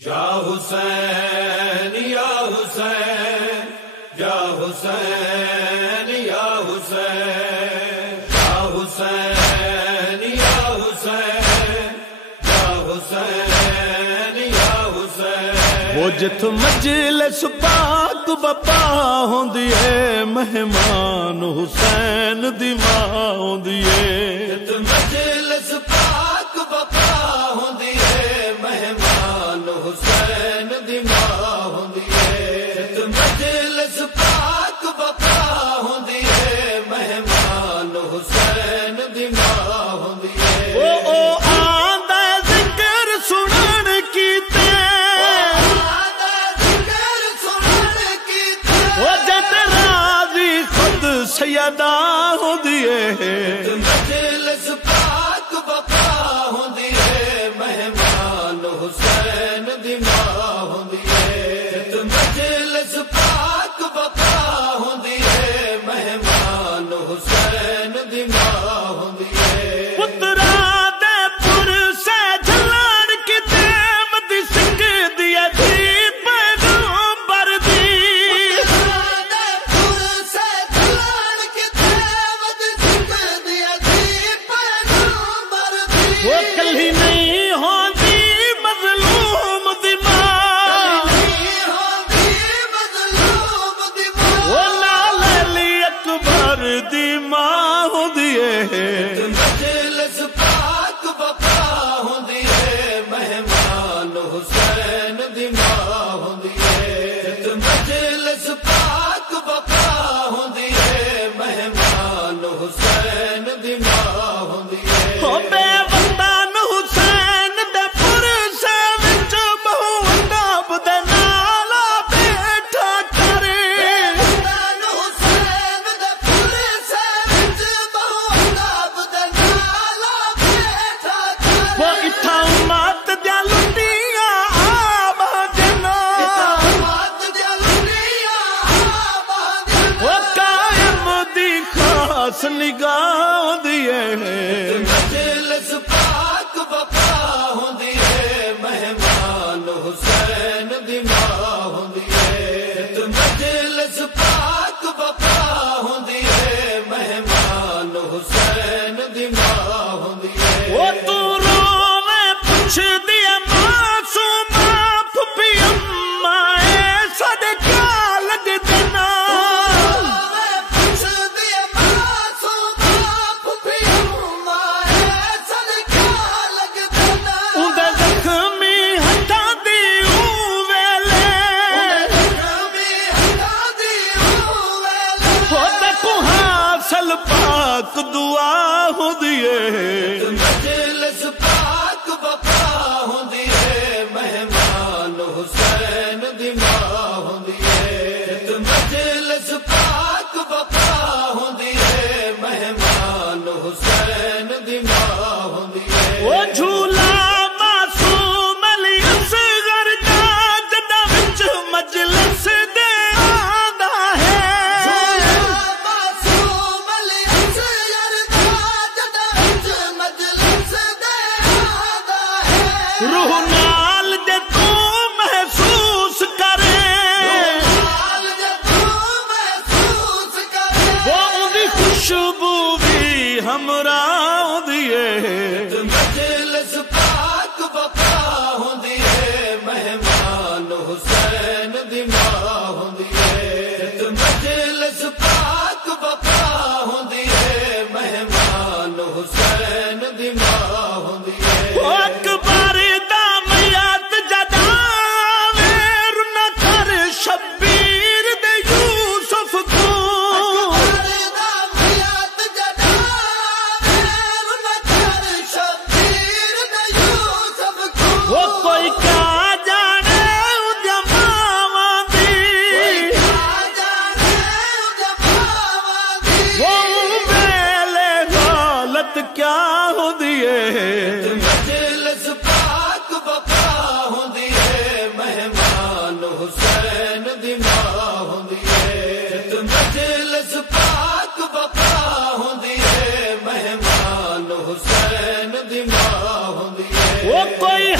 یا حسین یا حسین یا حسین یا حسین یا حسین یا حسین یا حسین یا حسین وہ جت مجلس پاک بپا ہوندی ہے مہمان حسین دی ماں ہوندی ہے جت مجلس پاک بپا ہوندی ہے مہمان حسین دی ماں ہوندی ہے جت مجلس پاک بپا ہوندی ہے مہمان حسین دی ماں ہوندی ہے او آندا ذکر سنن کیتے سیدہ ہوندی ہے مجلس پاک بپا ہوندی ہے مہمان حسین دی ماں ہوندی ہے مجلس پاک بپا ہوندی ہے مہمان حسین دی ماں ہوندی ہے پترا دے پر سے جھلان کتے مدی سکھ دیا تھی پیغمبر دی وہ کلی نہیں ہوندی مظلوم دی ماں وہ لال علی اکبر دی ماں ہوندی ہے مجلس پاک بپا ہوندی ہے مہمان حسین دی ماں ہوندی ہے مجلس پاک بپا ہوندی ہے مہمان حسین دی ماں ہوندی ہے نگاہ دیے مجلس پاک بپا ہوندی ہے مہمان حسین دی ماں ہوندی ہے مجلس پاک بپا ہوندی ہے مہمان حسین دی ماں ہوندی ہے وہ تو روے پوچھ دیا معصوم پھپھی اماں ساڈے کیا لگ دینا پاک دعا ہوندی ہے مجلس پاک بپا ہوندی ہے مہمان حسین دی ماں ہوندی ہے مجلس پاک بپا ہوندی ہے مہمان حسین دی ماں ہوندی ہے وہ جھولا معصوم علی اصغر دا جدا وچ مجلس دے آندا ہے روح نال دے تو محسوس کرے وہ دی خوشبو بھی ہمراہ دیے مجلس پاک بپا ہوندی ہے مہمان حسین دی ماں ہوندی ہے مجلس پاک بپا ہوندی ہے مہمان حسین دی ماں ہوندی ہے اکبر دا میات جداوے رنا کر شبیر دے یوسف کو وہ کوئی کیا جانے اُدھا ماواں دی وہ ویلے غالت کیا ہو دیے مجلس پاک بپا ہوندی ہے مہمان حسین دی ماں ہوندی ہے مجلس پاک بپا ہوندی ہے مہمان حسین دی ماں ہوندی ہے وہ کوئی